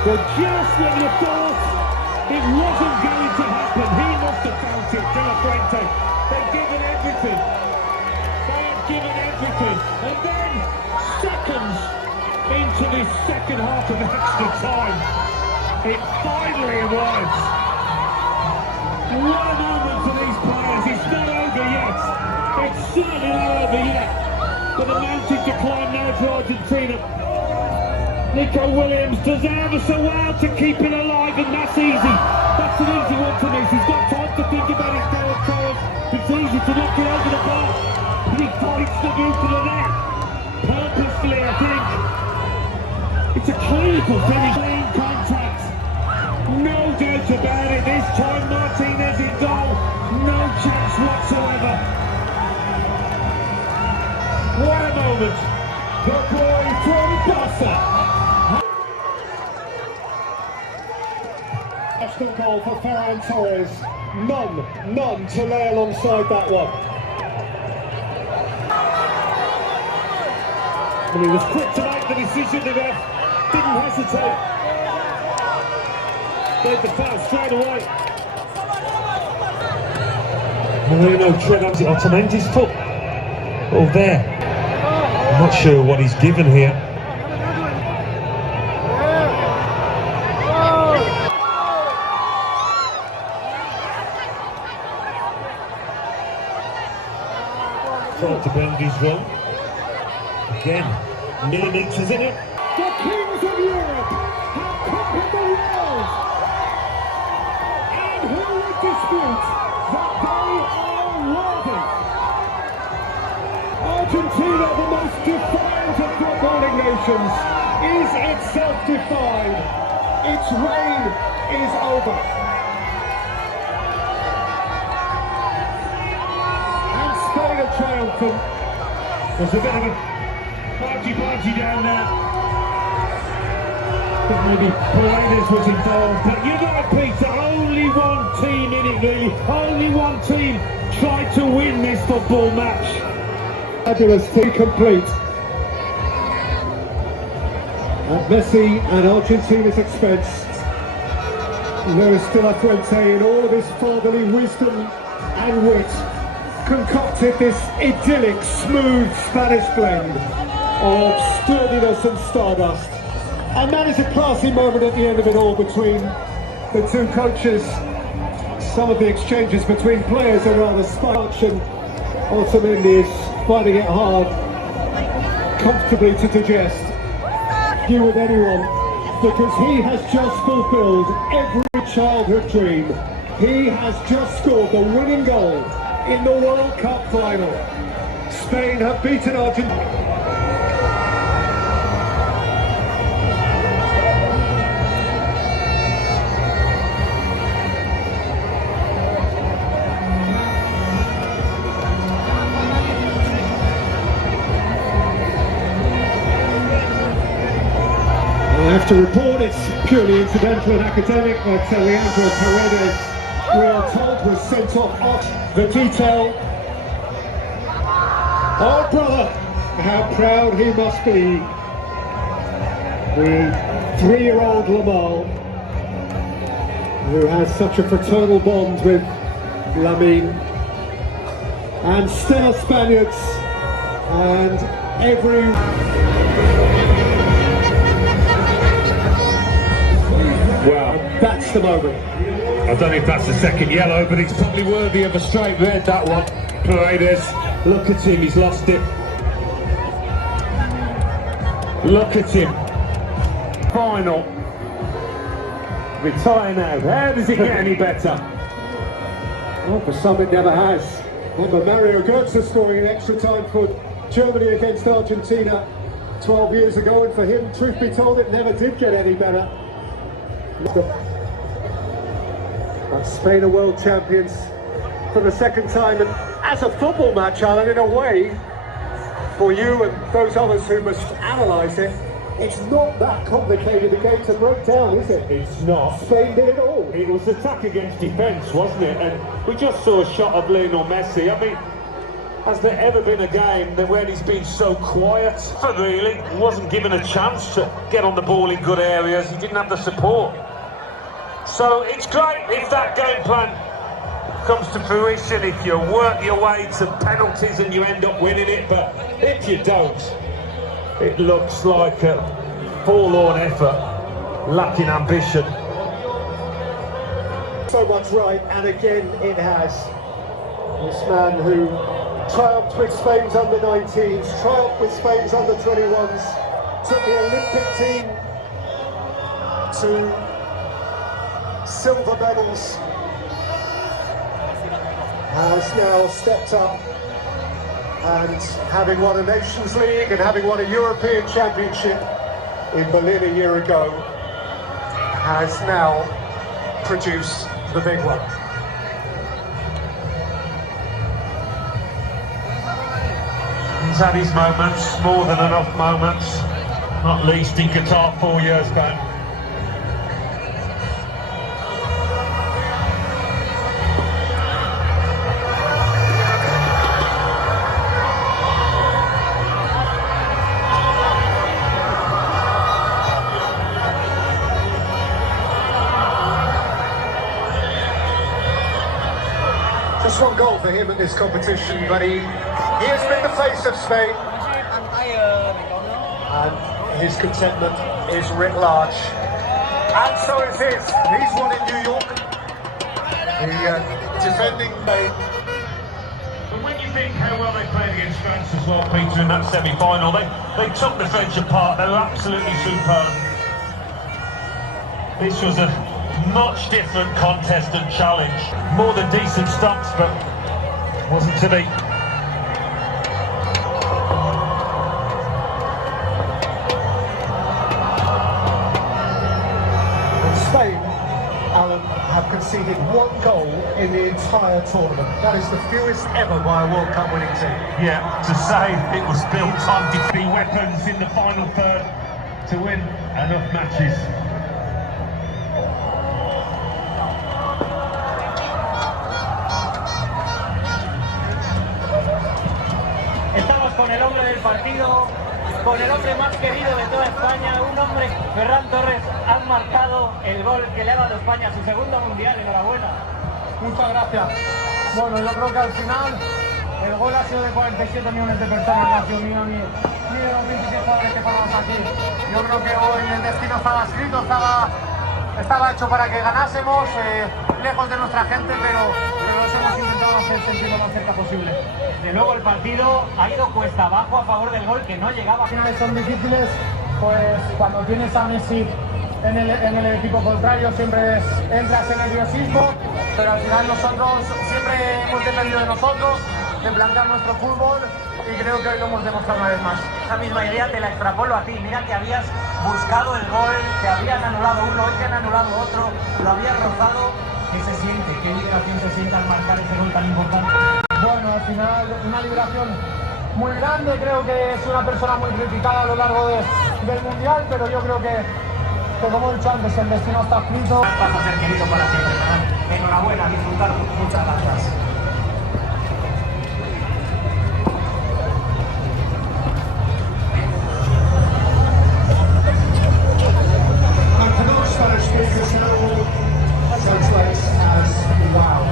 Well, just when you thought it wasn't going to happen, he must have felt it, De La Fuente. They've given everything. They have given everything. And then, seconds into this second half of extra time, it finally arrives. What a moment for these players. It's not over yet. It's certainly not over yet. But the mountain to climb now for Argentina. Nico Williams does ever so well to keep it alive, and that's easy. That's an easy one to miss. He's got time to think about his territories. It's easy to knock it over the bar. But he fights the roof of the net. Purposefully, I think. It's a clinical finish. Clean contact. No doubt about it. This time Martinez in goal. No chance whatsoever. What a moment. The boy from Barca. National goal for Ferran Torres. None to lay alongside that one. And he was quick to make the decision, the ref didn't hesitate. Gave the foul straight away. Moreno treads it on Otamendi's foot. Oh, there. I'm not sure what he's given here. Tried to bend his run. Again, millimetres in it. The kings of Europe have conquered the world. And who would dispute that they are worthy? Argentina, the most defiant of footballing nations, is itself defined. Its reign is over. And Spain are triumphant. There's a bit of a Bargy down there. I think maybe Paredes was involved. But you're right, Peter, only one team in it, really. Only one team tried to win this football match. Fabulous team complete. At Messi and Argentina's expense, Luis De La Fuente, in all of his fatherly wisdom and wit, concocted this idyllic, smooth Spanish blend of sturdiness and stardust. And that is a classy moment at the end of it all between the two coaches. Some of the exchanges between players are rather sparse, and Otamendi is finding it hard comfortably to digest. You with anyone, because he has just fulfilled every childhood dream. He has just scored the winning goal in the World Cup final. Spain have beaten Argentina. I have to report it's purely incidental and academic, but Leandro Paredes, we are told, was sent off. The detail. Oh brother, how proud he must be. The 3-year-old Lamar, who has such a fraternal bond with Lamine, and stellar Spaniards, and every... Wow, that's the moment. I don't know if that's the second yellow, but it's probably worthy of a straight red, that one. Paredes, look at him, he's lost it. Look at him. Final. Retire now. How does it get any better? Well, for some it never has. Remember Mario Götze scoring in extra time for Germany against Argentina 12 years ago, and for him, truth be told, it never did get any better. But Spain are world champions for the second time, and as a football match, Alan, in a way, for you and those others who must analyse it, it's not that complicated a game to break down, is it? It's not. Spain did it all. It was attack against defence, wasn't it? And we just saw a shot of Lionel Messi. I mean, Has there ever been a game that when he's been so quiet? But really, he wasn't given a chance to get on the ball in good areas. He didn't have the support. So it's great if that game plan comes to fruition, if you work your way to penalties and you end up winning it, but if you don't, it looks like a forlorn effort, lacking ambition. So much right, and again it has. This man who triumphed with Spain's under-19s, triumphed with Spain's under-21s, took the Olympic team to silver medals, has now stepped up and, having won a Nations League and having won a European Championship in Berlin a year ago, has now produced the big one. He's had his moments, more than enough moments, not least in Qatar 4 years back. Just one goal for him at this competition, but he has been the face of Spain, and his contentment is writ large, and so is his. He's won in New York, the defending Spain. But when you think how well they played against France as well, Peter, in that semi-final, they took the French apart. They were absolutely superb. This was a much different contest and challenge. More than decent stumps, but wasn't to be. And Spain, Alan, have conceded one goal in the entire tournament. That is the fewest ever by a World Cup winning team. Yeah, to say it was built on defeat weapons in the final third to win enough matches. Estamos con el hombre del partido, con el hombre más querido de toda España, un hombre, Ferran Torres, ha marcado el gol que le ha dado a España a su segundo mundial. Enhorabuena. Muchas gracias. Bueno, yo creo que al final el gol ha sido de 47 millones de personas, no ha sido mío ni de los 26 jugadores que paramos aquí. Yo creo que hoy el destino estaba escrito, estaba hecho para que ganásemos, lejos de nuestra gente, pero los hemos intentado hacer sentir lo más cerca posible. De nuevo el partido ha ido cuesta abajo a favor del gol que no llegaba. Al final son difíciles, pues cuando tienes a Messi en el equipo contrario siempre entras en nerviosismo, pero al final nosotros siempre hemos dependido de nosotros, de plantear nuestro fútbol, y creo que hoy lo hemos demostrado una vez más. Esa misma idea te la extrapolo a ti. Mira que habías buscado el gol, que habían anulado uno, hoy que han anulado otro, lo habías rozado. ¿Qué se siente? ¿Qué liberación se siente al marcar ese gol tan importante? Bueno, al final una liberación muy grande, creo que es una persona muy criticada a lo largo del Mundial, pero yo creo que como he dicho antes, el destino está escrito. Vas a ser querido para siempre, Ferran. Enhorabuena, disfrutar, muchas gracias. And for those Spanish speakers now, translates as wow.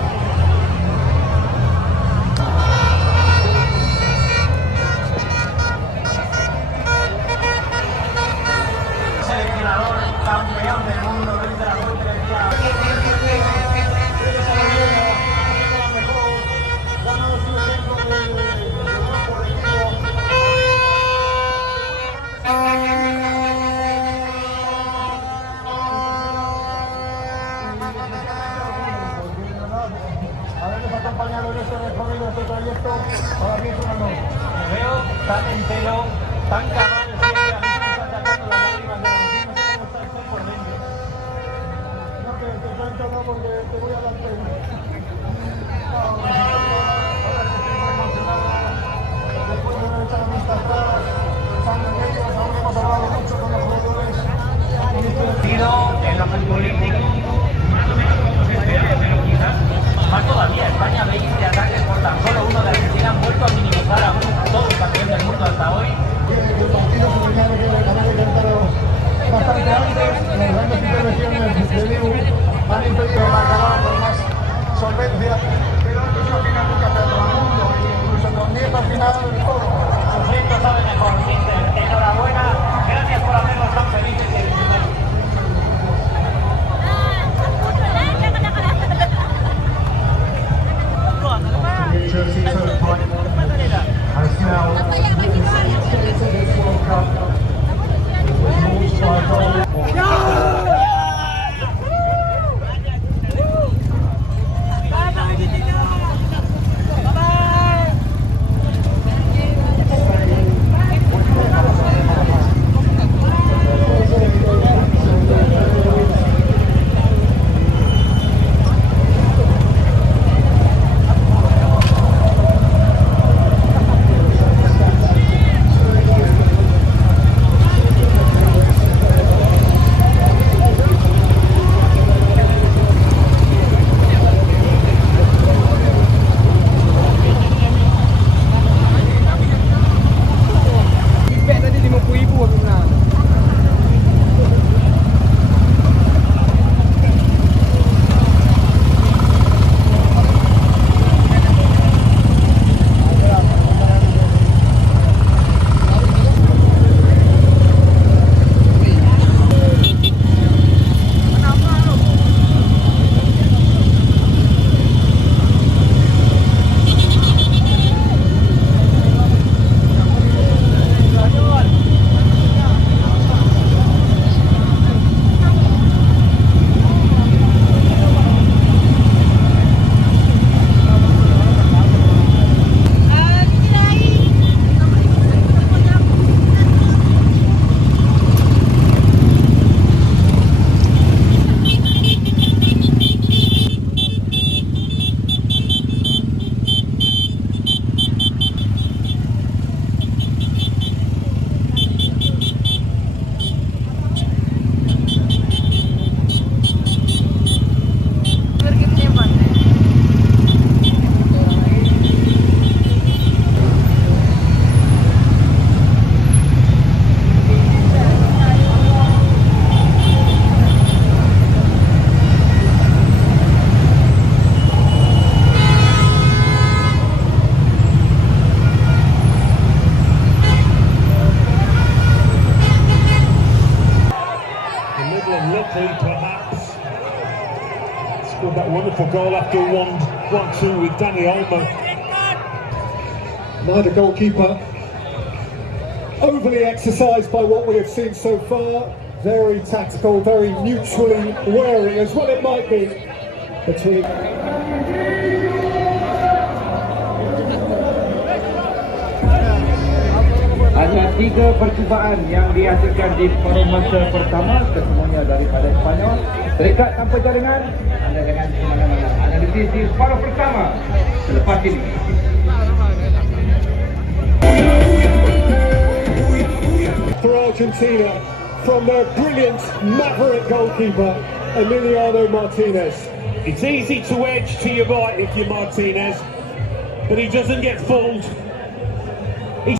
Seleccionador, campeón del mundo, Luis de la Fuente, haberles acompañado en este recorrido, este trayecto, para mí es un honor. Me veo tan entero, tan cabal, siempre a mí me está sacando las lágrimas de los ojos, no sé cómo está usted por dentro. No, que te cuento no, porque te voy a dar pena. No, ahora que estoy muy emocionado, después de haber echado vista atrás, pensando en ellos, aún hemos hablado mucho con los jugadores. En lo futbolístico, más o menos como se espera, pero quizás más todavía. España 20 ataques por tan solo uno de Argentina han vuelto a quickly, perhaps. Scored that wonderful goal after 1-2 with Danny Olmo. Neither goalkeeper overly exercised by what we have seen so far. Very tactical, very mutually wary, as well it might be, between... Ada 3 percubaan yang dihasilkan di paruh masa pertama, kesemuanya daripada Spanyol. Terikat tanpa jaringan, anda jangan ke mana-mana. Analisis di paruh pertama selepas ini. For Argentina, from their brilliant maverick goalkeeper, Emiliano Martinez. It's easy to edge to your right if you're Martinez, but he doesn't get fooled.